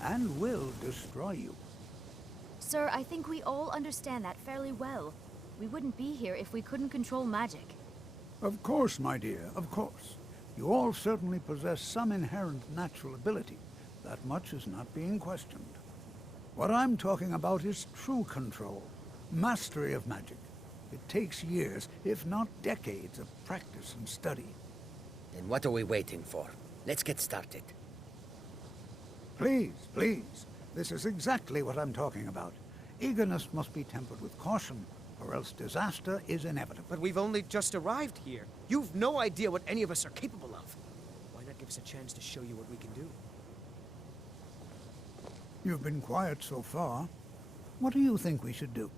can and will destroy you. Sir, I think we all understand that fairly well. We wouldn't be here if we couldn't control magic. Of course, my dear, of course. You all certainly possess some inherent natural ability. That much is not being questioned. What I'm talking about is true control, mastery of magic. It takes years, if not decades, of practice and study. Then what are we waiting for? Let's get started. Please, please. This is exactly what I'm talking about. Eagerness must be tempered with caution, or else disaster is inevitable. But we've only just arrived here. You've no idea what any of us are capable of. Why not give us a chance to show you what we can do? You've been quiet so far. What do you think we should do?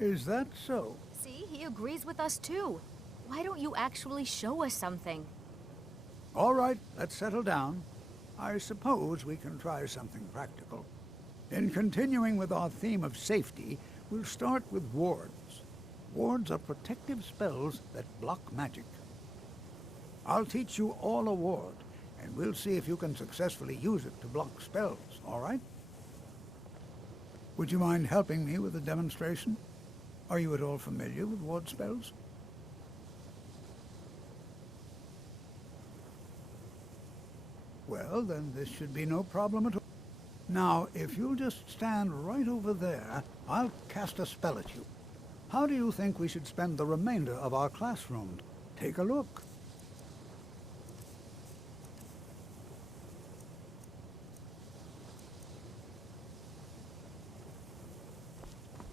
Is that so? See, he agrees with us too. Why don't you actually show us something? All right, let's settle down. I suppose we can try something practical. In continuing with our theme of safety, we'll start with wards. Wards are protective spells that block magic. I'll teach you all a ward, and we'll see if you can successfully use it to block spells, all right? Would you mind helping me with a demonstration? Are you at all familiar with ward spells? Well, then this should be no problem at all. Now, if you'll just stand right over there, I'll cast a spell at you. How do you think we should spend the remainder of our classroom? Take a look.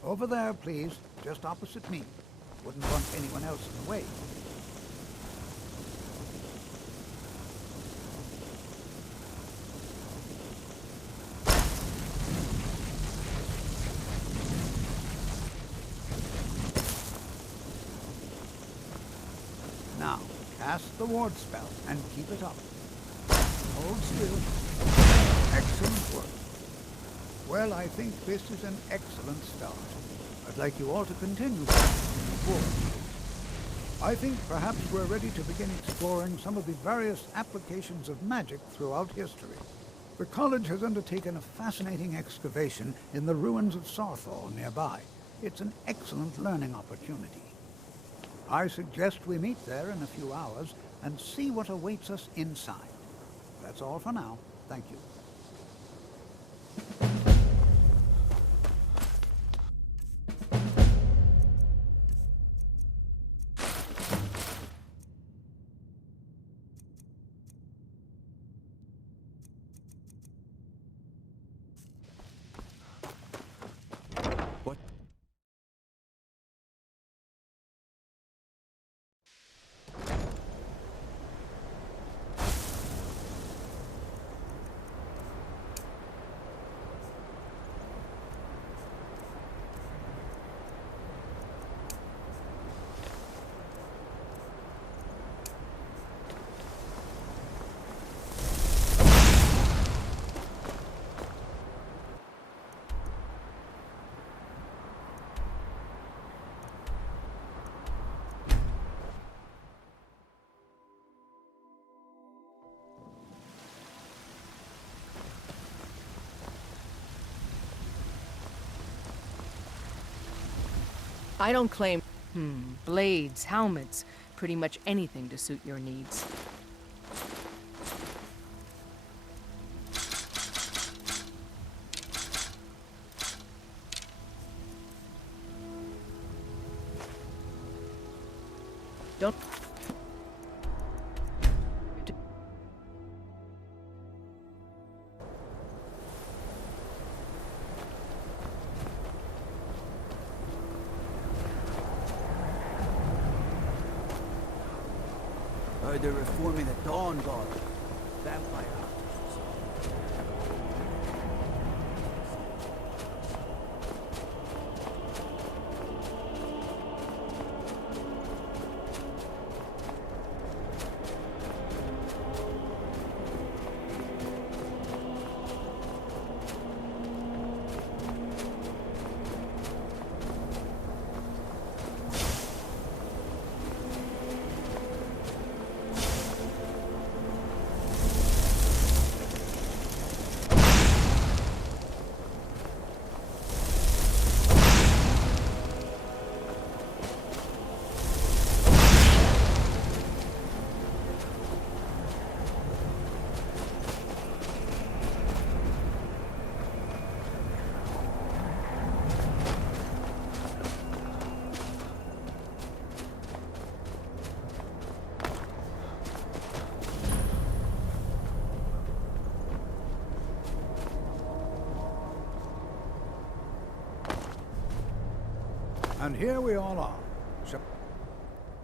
Over there, please, just opposite me. Wouldn't want anyone else in the way. Now, cast the ward spell and keep it up. Hold still. Excellent work. Well, I think this is an excellent start. I'd like you all to continue practicing the ward. I think perhaps we're ready to begin exploring some of the various applications of magic throughout history. The college has undertaken a fascinating excavation in the ruins of Sarthal nearby. It's an excellent learning opportunity. I suggest we meet there in a few hours and see what awaits us inside. That's all for now. Thank you. What? I don't claim... blades, helmets, pretty much anything to suit your needs. Don't... They're reforming the Dawn Guard. Vampire hunters. And here we all are. So,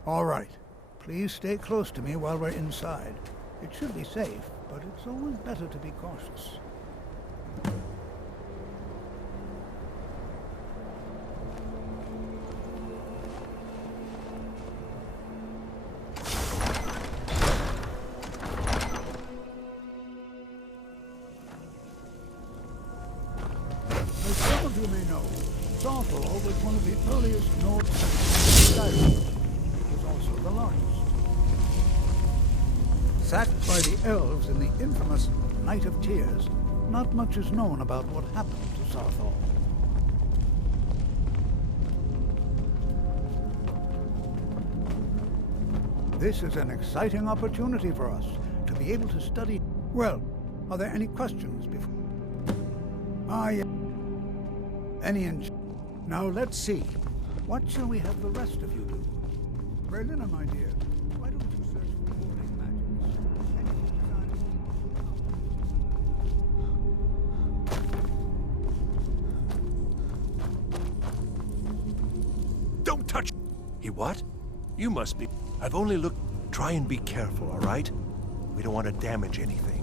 all right. Please stay close to me while we're inside. It should be safe, but it's always better to be cautious. As some of you may know, Skyrim was one of the earliest Nord settlements in Skyrim. It was also the largest. Sacked by the elves in the infamous Night of Tears, not much is known about what happened to Sarthal. This is an exciting opportunity for us to be able to study. Well, are there any questions before? Yeah. Now let's see. What shall we have the rest of you do? Berlina, my dear, why don't you search for holding magics? Anything designed to Don't touch! He what? You must be... I've only looked... Try and be careful, all right? We don't want to damage anything.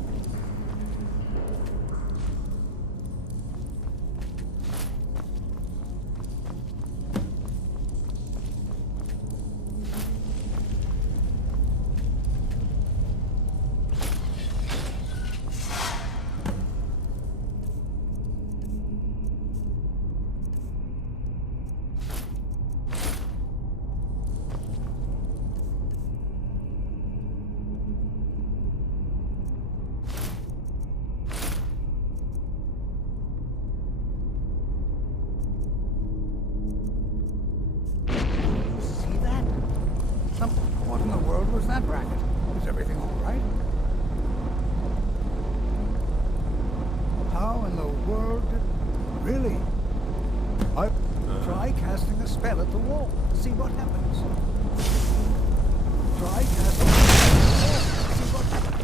What in the world was that racket? Is everything all right? How in the world did... Really? Try casting a spell at the wall. See what happens. Try casting a spell at the wall. See what happens.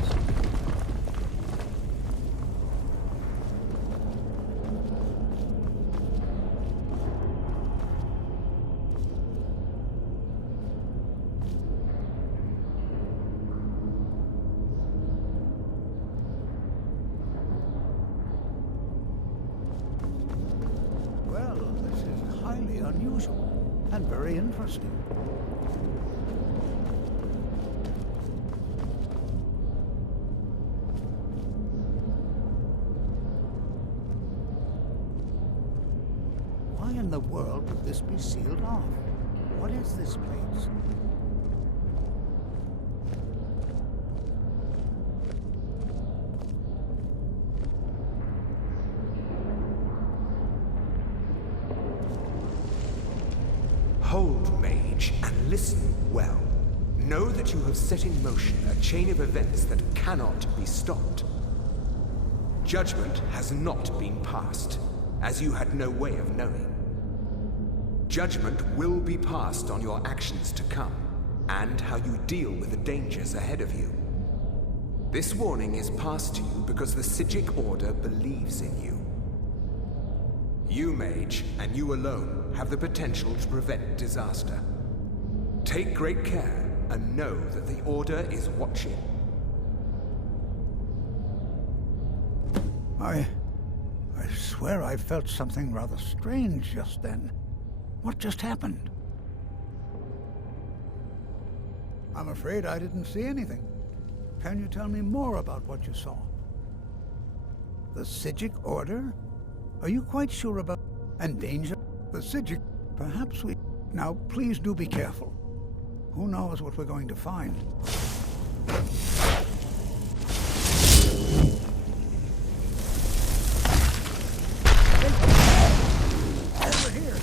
Unusual and very interesting. Why in the world would this be sealed off? What is this place? Hold, mage, and listen well. Know that you have set in motion a chain of events that cannot be stopped. Judgment has not been passed, as you had no way of knowing. Judgment will be passed on your actions to come, and how you deal with the dangers ahead of you. This warning is passed to you because the Psijic Order believes in you. You, mage, and you alone, have the potential to prevent disaster. Take great care, and know that the Order is watching. I swear I felt something rather strange just then. What just happened? I'm afraid I didn't see anything. Can you tell me more about what you saw? The Psijic Order? Are you quite sure about... and danger? The Psijic... Perhaps we... Now, please do be careful. Who knows what we're going to find? Over here!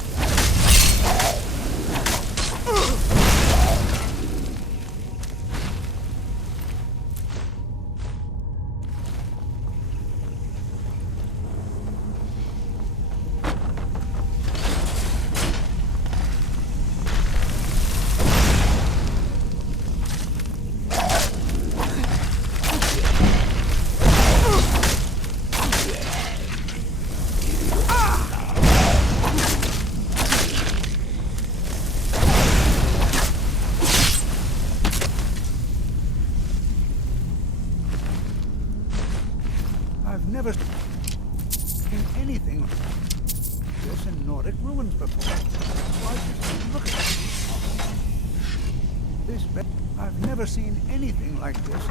I've never seen anything like this in Nordic ruins before. Why, just look at this. I've never seen anything like this.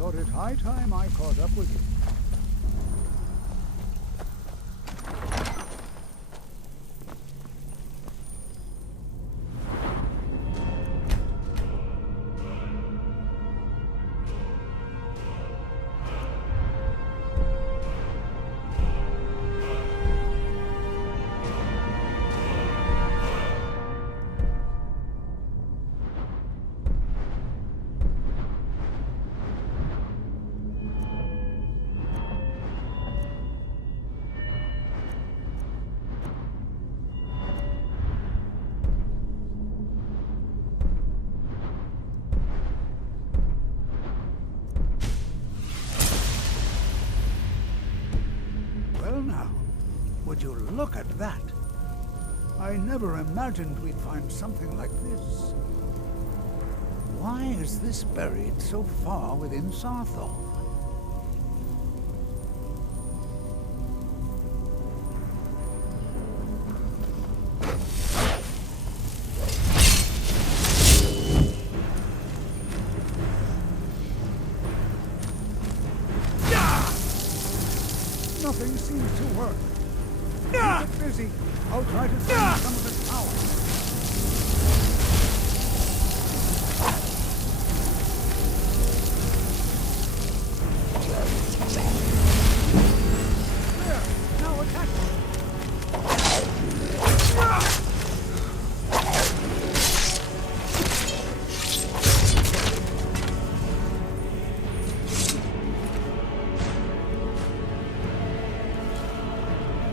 thought it high time I caught up with you. Well now, would you look at that? I never imagined we'd find something like this. Why is this buried so far within Sarthol? Nothing seems to work. Keep it busy. I'll try to find some of its power. There! Now attack it!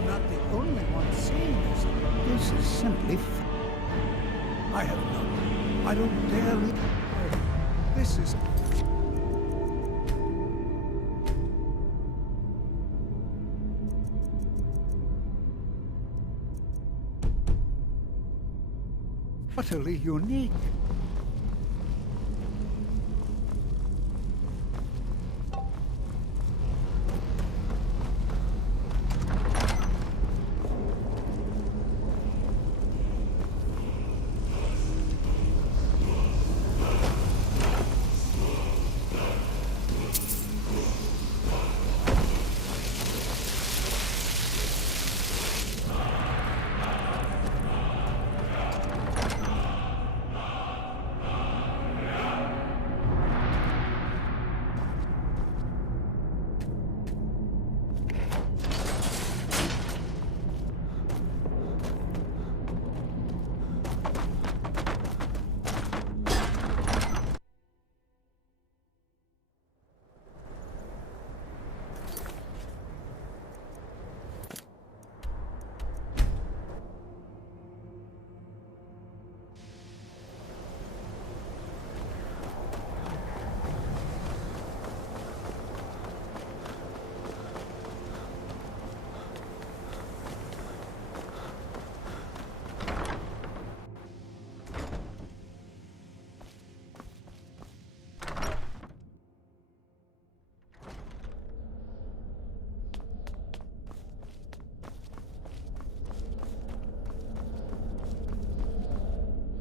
Not the only one seeing this. This is simply I have no. I don't dare leave. This is. Utterly unique.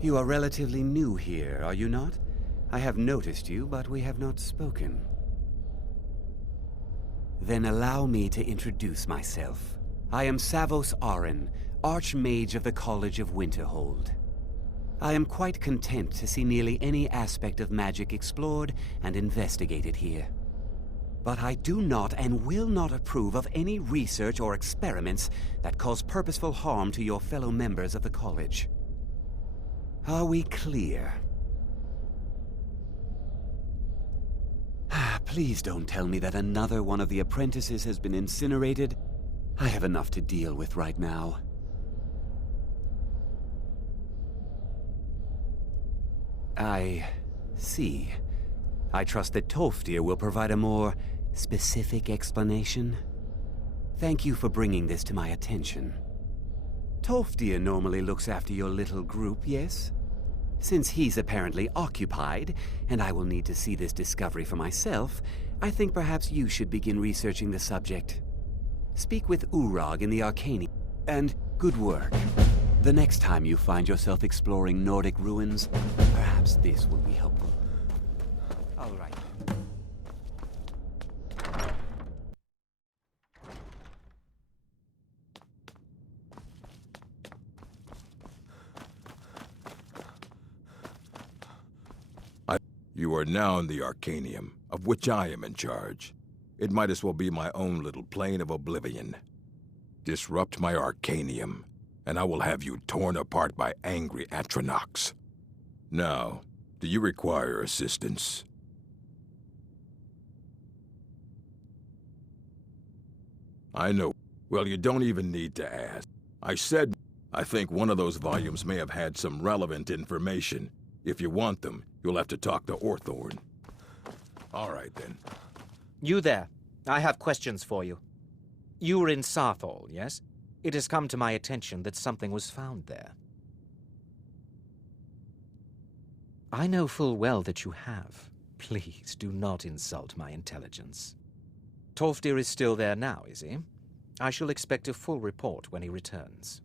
You are relatively new here, are you not? I have noticed you, but we have not spoken. Then allow me to introduce myself. I am Savos Arin, Archmage of the College of Winterhold. I am quite content to see nearly any aspect of magic explored and investigated here. But I do not and will not approve of any research or experiments that cause purposeful harm to your fellow members of the college. Are we clear? Please don't tell me that another one of the apprentices has been incinerated. I have enough to deal with right now. I see. I trust that Tolfdir will provide a more specific explanation. Thank you for bringing this to my attention. Tolfdir normally looks after your little group, yes? Since he's apparently occupied, and I will need to see this discovery for myself, I think perhaps you should begin researching the subject. Speak with Urag in the Arcane, and good work. The next time you find yourself exploring Nordic ruins, perhaps this will be helpful. All right. You are now in the Arcanium, of which I am in charge. It might as well be my own little plane of oblivion. Disrupt my Arcanium, and I will have you torn apart by angry Atronachs. Now, do you require assistance? I know. Well, you don't even need to ask. I think one of those volumes may have had some relevant information. If you want them, you'll have to talk to Orthorn. All right, then. You there. I have questions for you. You were in Sarthol, yes? It has come to my attention that something was found there. I know full well that you have. Please do not insult my intelligence. Tolfdir is still there now, is he? I shall expect a full report when he returns.